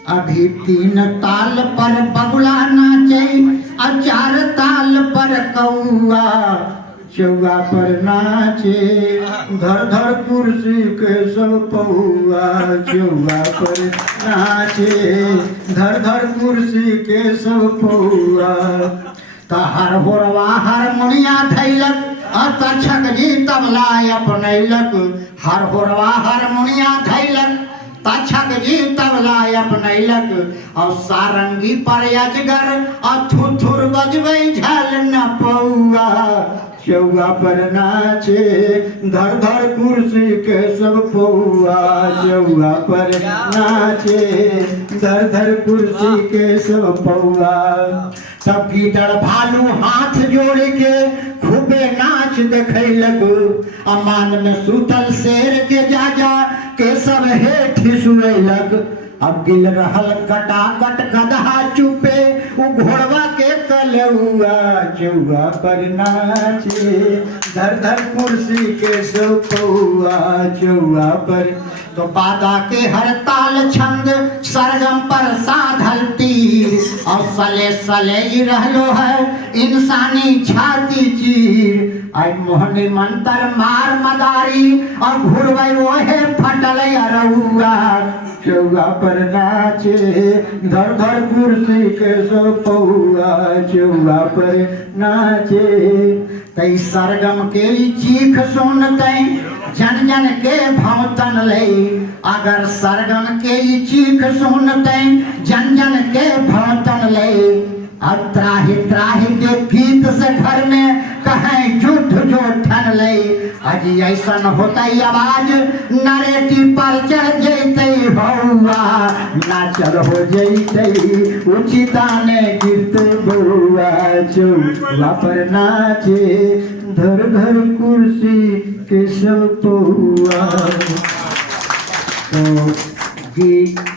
अभी 3 ताल पर बगुला नाचे, 4 ताल पर कौआ चौआ पर नाचे। धर धर कुर्सी के सब पौआ चौआ पर नाचे। धर धर कुर्सी के सब पौआ। हर होरवा हारमोनिया धैलक, तक्षक जी तबला अपनैलक। हर होरवा हारमोनिया धैलक, तक्षक जी तबला अपनैलक। और सारंगी पर अजगर थुथुर बजबै झल न पौआ चौआ पर नाचे। धर धर कुर्सी के सब पौआ चौआ पर नाचे। धर धर कुर्सी के सब पौआ। सब गीदड़ भालू हाथ जोड़ के खूबे नाच देखैलक। अमान में सुतल शेर के जाजा के सब हेठ सुएलक। अब गिल रहल कटाकट गदहा चुपे, उ घोड़वा के कलौआ चौआ पर नाचे। धर धर कुर्सी के सब पौआ चौआ पर। तो बादा के हर ताल छंद सरगम पर साधल तीर। और सले सले रहलो है इंसानी छाती चीर। आई मोहनी मंतर मार मदारी और घुरवै ओहे फटल अरउआ चौआ पर नाचे। धर धर कुर्सी के सब पौआ चौआ पर नाचे। तई सरगम के चीख सुनते जन जन के भौतन ले। अगर सरगम के चीख सुनते जन जन के भौतन ले। अब त्राही त्राही के गीत से घर में कहें झूठ जो ठन ले। अजी ऐसन होता आवाज नरेटी पर चढ़ जैते बउआ नाचल हो जैते उचिताने गिरते बउआ चौआ पर नाचे। धर धर कुर्सी के सब पौआ। तो गीत